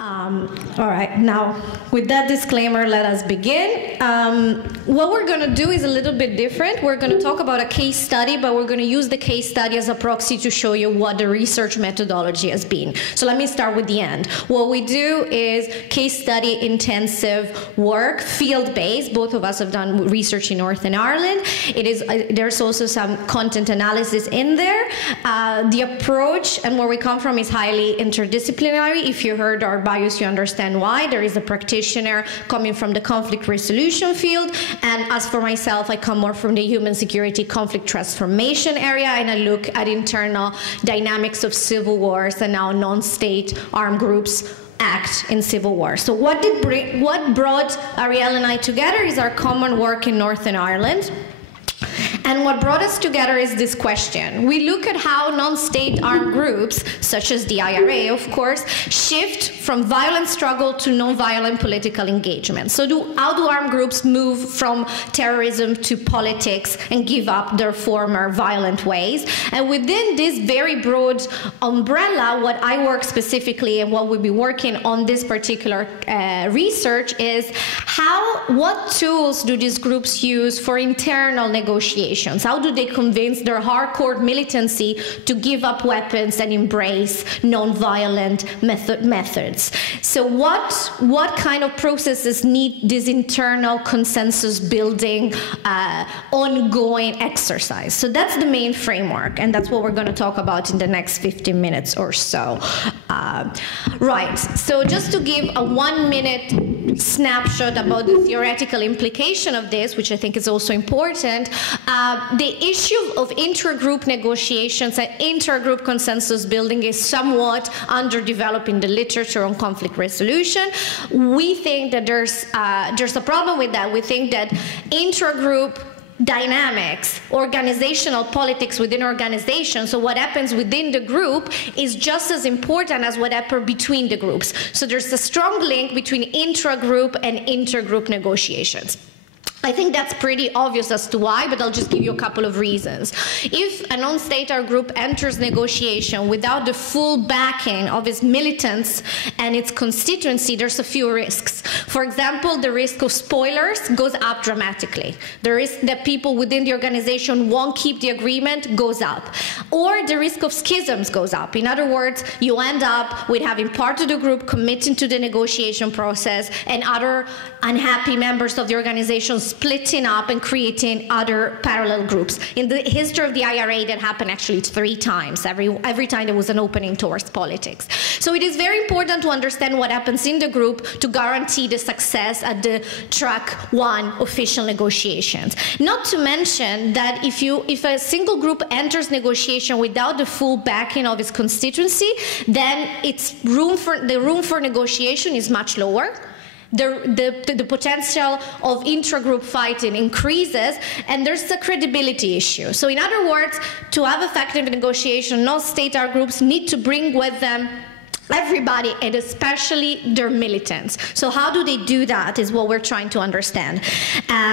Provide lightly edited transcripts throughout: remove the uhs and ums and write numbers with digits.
All right, now with that disclaimer, let us begin. What we're going to do is a little bit different. We're going to talk about a case study, but we're going to use the case study as a proxy to show you what the research methodology has been. So let me start with the end. What we do is case study intensive work, field-based. Both of us have done research in Northern Ireland. It is there's also some content analysis in there. The approach and where we come from is highly interdisciplinary. If you heard our bios, you understand why. There is a practitioner coming from the conflict resolution field, and as for myself, I come more from the human security conflict transformation area, and I look at internal dynamics of civil wars and how non-state armed groups act in civil war. So what brought Ariel and I together is our common work in Northern Ireland. And what brought us together is this question. We look at how non-state armed groups, such as the IRA, of course, shift from violent struggle to non-violent political engagement. So how do armed groups move from terrorism to politics and give up their former violent ways? And within this very broad umbrella, what I work specifically and what we'll be working on this particular research is what tools do these groups use for internal negotiations? How do they convince their hardcore militancy to give up weapons and embrace non-violent methods? So what kind of processes need this internal consensus building ongoing exercise? So that's the main framework, and that's what we're going to talk about in the next 15 minutes or so. Right, so just to give a 1-minute snapshot about the theoretical implication of this, which I think is also important, the issue of intergroup negotiations and intergroup consensus building is somewhat underdeveloped in the literature on conflict resolution. We think that there's a problem with that. We think that intergroup dynamics, organizational politics within organizations, so what happens within the group is just as important as what happens between the groups. So there's a strong link between intra-group and intergroup negotiations. I think that's pretty obvious as to why, but I'll just give you a couple of reasons. If a non-state armed group enters negotiation without the full backing of its militants and its constituency, there's a few risks. For example, the risk of spoilers goes up dramatically. The risk that people within the organization won't keep the agreement goes up. Or the risk of schisms goes up. In other words, you end up with having part of the group committing to the negotiation process and other unhappy members of the organization splitting up and creating other parallel groups. In the history of the IRA, that happened actually 3 times, every time there was an opening towards politics. So it is very important to understand what happens in the group to guarantee the success at the track 1 official negotiations. Not to mention that if a single group enters negotiation without the full backing of its constituency, then the room for negotiation is much lower. The potential of intra-group fighting increases, and there's a credibility issue. So in other words, to have effective negotiation, non-state armed groups need to bring with them everybody, and especially their militants. So how do they do that is what we're trying to understand.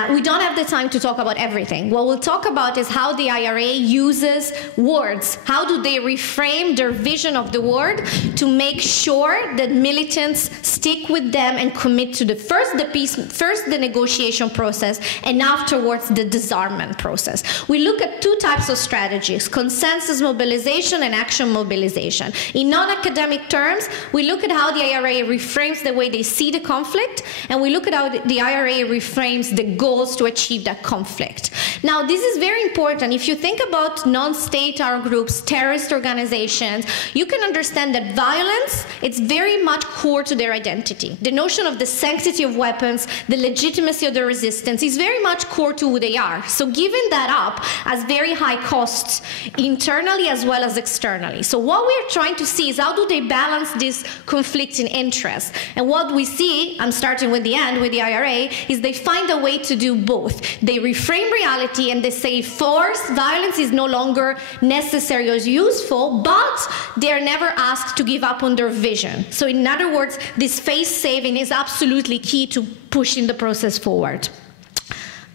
We don't have the time to talk about everything. What we'll talk about is how the IRA uses words. How do they reframe their vision of the word to make sure that militants stick with them and commit to first the negotiation process, and afterwards the disarmament process. We look at 2 types of strategies: consensus mobilization and action mobilization. In non-academic terms, we look at how the IRA reframes the way they see the conflict, and we look at how the IRA reframes the goals to achieve that conflict. Now, this is very important. If you think about non-state armed groups, terrorist organizations, you can understand that violence, it's very much core to their identity. The notion of the sanctity of weapons, the legitimacy of the resistance is very much core to who they are. So giving that up has very high costs internally as well as externally. So what we're trying to see is how do they balance this conflicting interests. And what we see, I'm starting with the end, with the IRA, is they find a way to do both. They reframe reality and they say violence is no longer necessary or useful, but they're never asked to give up on their vision. So in other words, this face saving is absolutely key to pushing the process forward.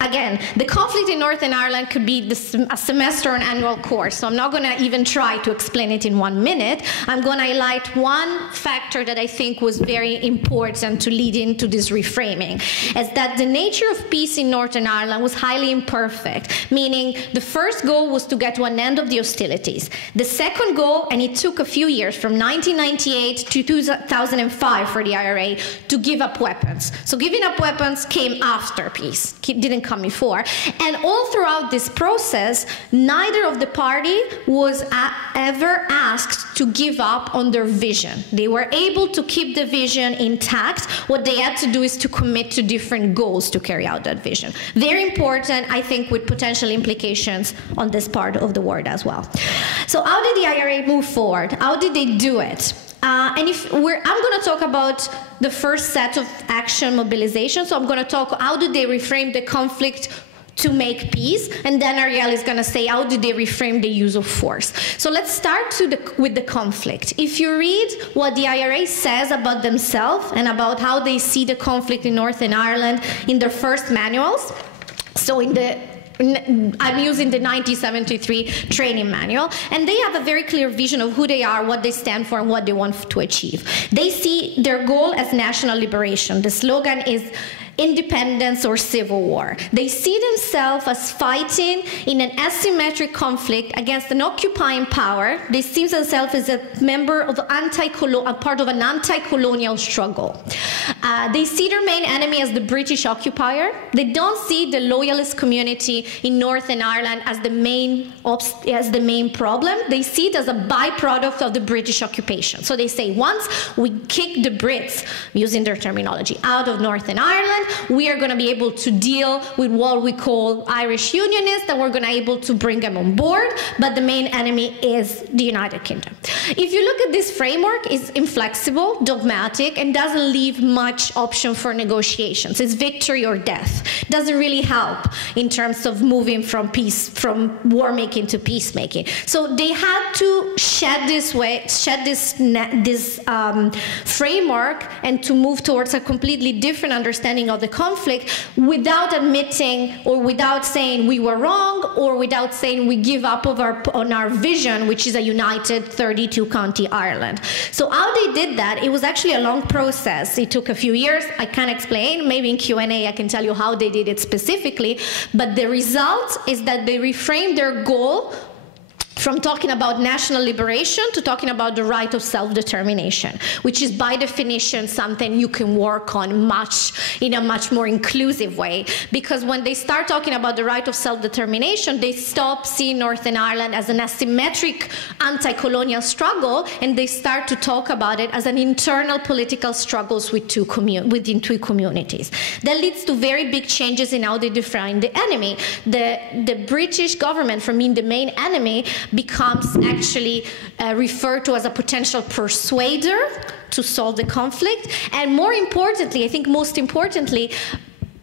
Again, the conflict in Northern Ireland could be a semester or an annual course, so I'm not going to even try to explain it in 1 minute. I'm going to highlight one factor that I think was very important to lead into this reframing, is that the nature of peace in Northern Ireland was highly imperfect, meaning the first goal was to get to an end of the hostilities. The second goal, and it took a few years, from 1998 to 2005 for the IRA, to give up weapons. So giving up weapons came after peace, didn't come before. And all throughout this process, neither of the party was ever asked to give up on their vision. They were able to keep the vision intact. What they had to do is to commit to different goals to carry out that vision. Very important, I think, with potential implications on this part of the world as well. So how did the IRA move forward? How did they do it? I'm going to talk about the first set of action mobilization. So I'm going to talk how did they reframe the conflict to make peace, and then Ariel is going to say how did they reframe the use of force. So let's start with the conflict. If you read what the IRA says about themselves and about how they see the conflict in Northern Ireland in their first manuals, so I'm using the 1973 training manual, and they have a very clear vision of who they are, what they stand for, and what they want to achieve. They see their goal as national liberation. The slogan is independence or civil war. They see themselves as fighting in an asymmetric conflict against an occupying power. They see themselves as a member of a part of an anti-colonial struggle. They see their main enemy as the British occupier. They don't see the loyalist community in Northern Ireland as the main problem. They see it as a byproduct of the British occupation. So they say, once we kick the Brits, using their terminology, out of Northern Ireland, we are going to be able to deal with what we call Irish unionists, and we're going to be able to bring them on board, but the main enemy is the United Kingdom. If you look at this framework, it's inflexible, dogmatic, and doesn't leave much option for negotiations. It's victory or death. It doesn't really help in terms of moving from war making to peacemaking. So they had to shed this framework and to move towards a completely different understanding of the conflict without admitting or without saying we were wrong or without saying we give up on our vision, which is a united 32-county Ireland. So how they did that, it was actually a long process. It took a few years. I can't explain. Maybe in Q&A I can tell you how they did it specifically. But the result is that they reframed their goal from talking about national liberation to talking about the right of self-determination, which is by definition something you can work on in a much more inclusive way. Because when they start talking about the right of self-determination, they stop seeing Northern Ireland as an asymmetric anti-colonial struggle, and they start to talk about it as an internal political struggles within two communities. That leads to very big changes in how they define the enemy. The British government, from being the main enemy, becomes actually referred to as a potential persuader to solve the conflict. And more importantly, I think most importantly,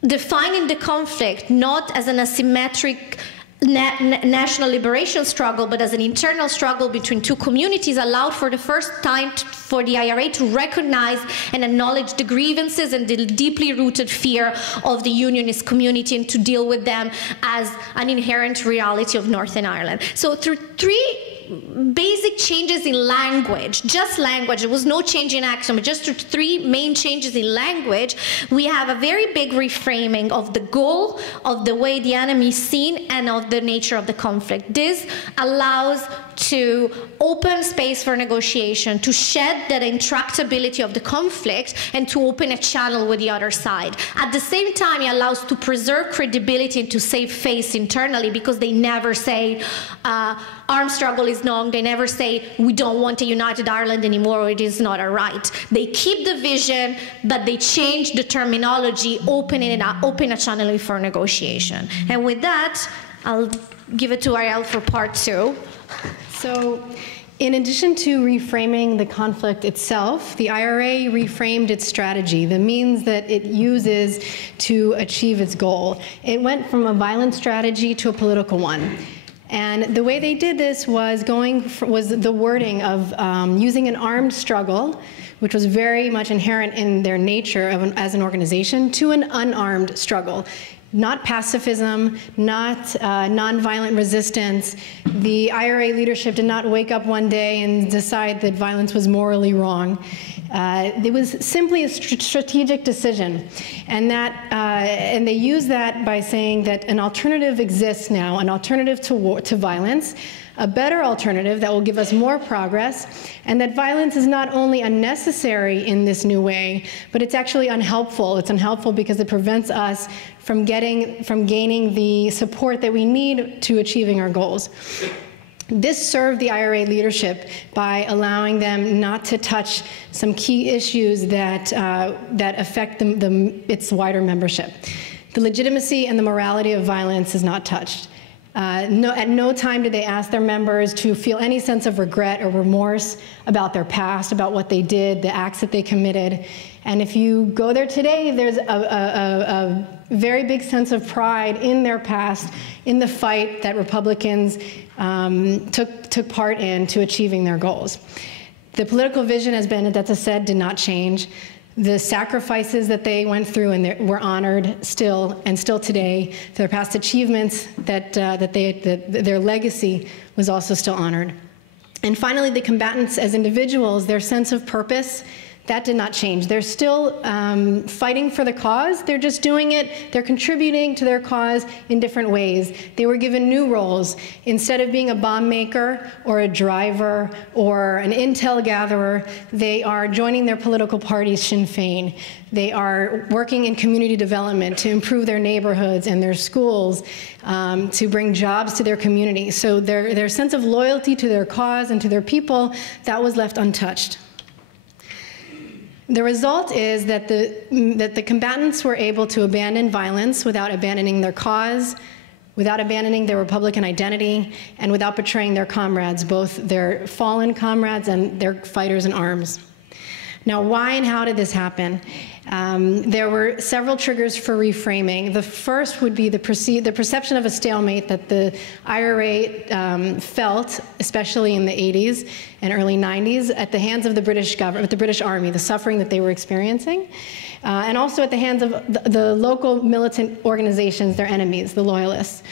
defining the conflict not as an asymmetric national liberation struggle, but as an internal struggle between two communities, allowed for the first time for the IRA to recognize and acknowledge the grievances and the deeply rooted fear of the unionist community and to deal with them as an inherent reality of Northern Ireland. So through three basic changes in language, just language, there was no change in action, but just three main changes in language, we have a very big reframing of the goal, of the way the enemy is seen, and of the nature of the conflict. This allows to open space for negotiation, to shed that intractability of the conflict, and to open a channel with the other side. At the same time, it allows to preserve credibility and to save face internally, because they never say armed struggle is wrong. They never say we don't want a united Ireland anymore, or it is not a right. They keep the vision, but they change the terminology, open a channel for negotiation. And with that, I'll give it to Ariel for part two. So, in addition to reframing the conflict itself, the IRA reframed its strategy, the means that it uses to achieve its goal. It went from a violent strategy to a political one. And the way they did this was the wording of using an armed struggle, which was very much inherent in their nature as an organization, to an unarmed struggle. not pacifism, not nonviolent resistance. The IRA leadership did not wake up one day and decide that violence was morally wrong. It was simply a strategic decision, and they use that by saying that an alternative exists now, an alternative to violence, a better alternative that will give us more progress, and that violence is not only unnecessary in this new way, but it's actually unhelpful. It's unhelpful because it prevents us from gaining the support that we need to achieving our goals. This served the IRA leadership by allowing them not to touch some key issues that affect its wider membership. The legitimacy and the morality of violence is not touched. At no time did they ask their members to feel any sense of regret or remorse about their past, about what they did, the acts that they committed. And if you go there today, there's a very big sense of pride in their past, in the fight that Republicans took part in to achieving their goals. The political vision, as Benedetta said, did not change. The sacrifices that they went through and were honored still today. Their past achievements, their legacy was also still honored. And finally, the combatants as individuals, their sense of purpose, that did not change. They're still fighting for the cause. They're just doing it. They're contributing to their cause in different ways. They were given new roles. Instead of being a bomb maker or a driver or an intel gatherer, they are joining their political party, Sinn Féin. They are working in community development to improve their neighborhoods and their schools, to bring jobs to their community. So their sense of loyalty to their cause and to their people, that was left untouched. The result is that the combatants were able to abandon violence without abandoning their cause, without abandoning their Republican identity, and without betraying their comrades, both their fallen comrades and their fighters in arms. Now, why and how did this happen? There were several triggers for reframing. The first would be the perception of a stalemate that the IRA felt, especially in the 80s and early 90s, at the hands of the British government, the British Army, the suffering that they were experiencing, and also at the hands of the local militant organizations, their enemies, the loyalists.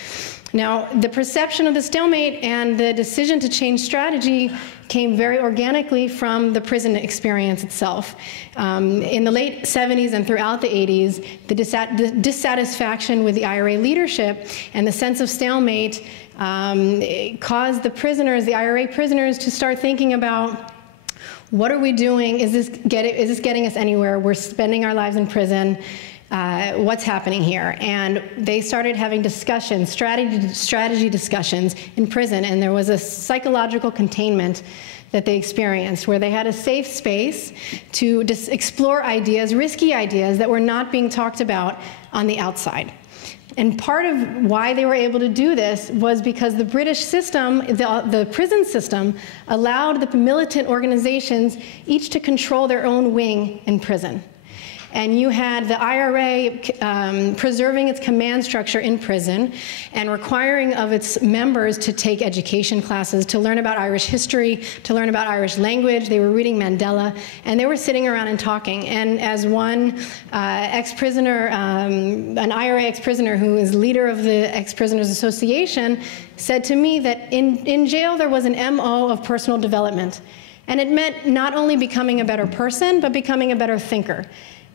Now, the perception of the stalemate and the decision to change strategy came very organically from the prison experience itself. In the late 70s and throughout the 80s, the dissatisfaction with the IRA leadership and the sense of stalemate caused the prisoners, the IRA prisoners, to start thinking about, what are we doing? Is this getting us anywhere? We're spending our lives in prison. What's happening here? And they started having discussions, strategy discussions in prison, and there was a psychological containment that they experienced where they had a safe space to explore ideas, risky ideas that were not being talked about on the outside. And part of why they were able to do this was because the British system, the prison system, allowed the militant organizations each to control their own wing in prison. And you had the IRA preserving its command structure in prison and requiring of its members to take education classes, to learn about Irish history, to learn about Irish language. They were reading Mandela, and they were sitting around and talking. And as one ex-prisoner, an IRA ex-prisoner who is leader of the Ex-Prisoners Association, said to me that in jail there was an MO of personal development. And it meant not only becoming a better person, but becoming a better thinker.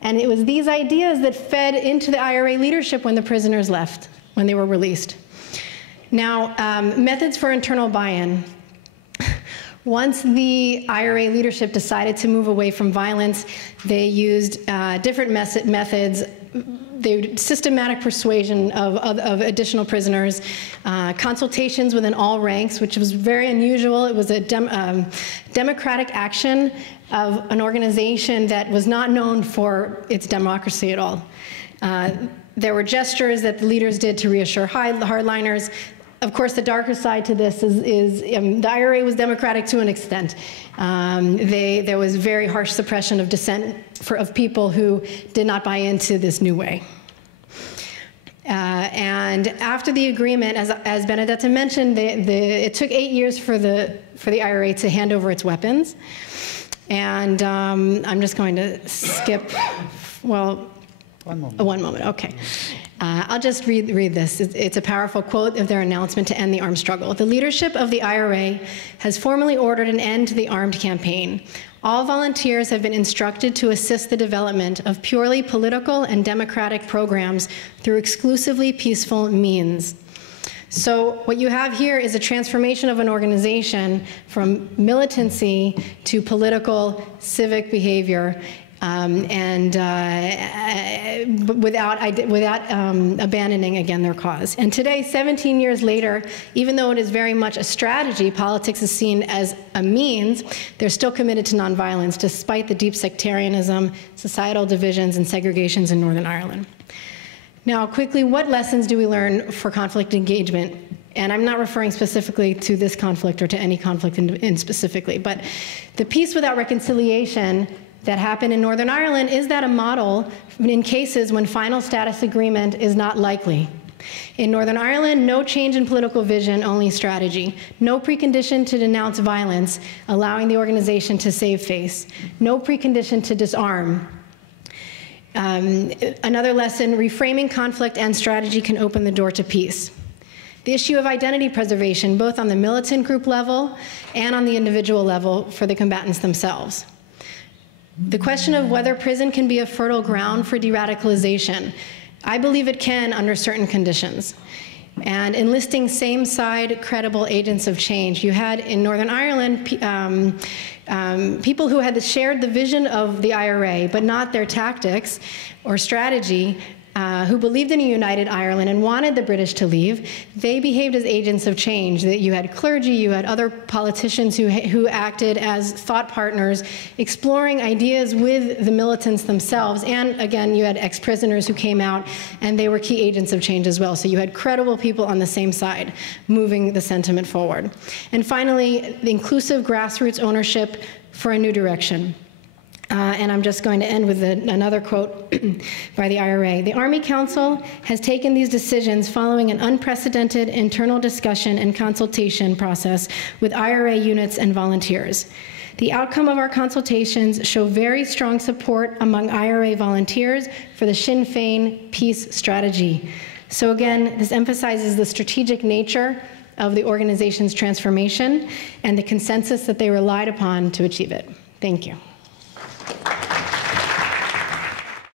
And it was these ideas that fed into the IRA leadership when the prisoners left, when they were released. Now, methods for internal buy-in. Once the IRA leadership decided to move away from violence, they used different methods. The systematic persuasion of additional prisoners, consultations within all ranks, which was very unusual. It was a democratic action of an organization that was not known for its democracy at all. There were gestures that the leaders did to reassure hardliners. Of course, the darker side to this is the IRA was democratic to an extent. There was very harsh suppression of dissent of people who did not buy into this new way. And after the agreement, as Benedetta mentioned, it took 8 years for the IRA to hand over its weapons. And I'm just going to skip, well, one moment, okay. I'll just read this. It's a powerful quote of their announcement to end the armed struggle. The leadership of the IRA has formally ordered an end to the armed campaign. All volunteers have been instructed to assist the development of purely political and democratic programs through exclusively peaceful means. So what you have here is a transformation of an organization from militancy to political civic behavior, without abandoning, again, their cause. And today, 17 years later, even though it is very much a strategy, politics is seen as a means, they're still committed to nonviolence, despite the deep sectarianism, societal divisions, and segregations in Northern Ireland. Now, quickly, what lessons do we learn for conflict engagement? And I'm not referring specifically to this conflict or to any conflict in specifically, but the peace without reconciliation that happened in Northern Ireland, is that a model in cases when final status agreement is not likely? In Northern Ireland, no change in political vision, only strategy. No precondition to denounce violence, allowing the organization to save face. No precondition to disarm. Another lesson, reframing conflict and strategy can open the door to peace. The issue of identity preservation, both on the militant group level and on the individual level for the combatants themselves. The question of whether prison can be a fertile ground for de-radicalization. I believe it can under certain conditions. And enlisting same-side credible agents of change. You had in Northern Ireland people who had shared the vision of the IRA, but not their tactics or strategy, who believed in a united Ireland and wanted the British to leave. They behaved as agents of change. That you had clergy, you had other politicians who acted as thought partners, exploring ideas with the militants themselves. And again, you had ex-prisoners who came out, and they were key agents of change as well. So you had credible people on the same side moving the sentiment forward. And finally, the inclusive grassroots ownership for a new direction. And I'm just going to end with another quote by the IRA. The Army Council has taken these decisions following an unprecedented internal discussion and consultation process with IRA units and volunteers. The outcome of our consultations show very strong support among IRA volunteers for the Sinn Féin peace strategy. So again, this emphasizes the strategic nature of the organization's transformation and the consensus that they relied upon to achieve it. Thank you.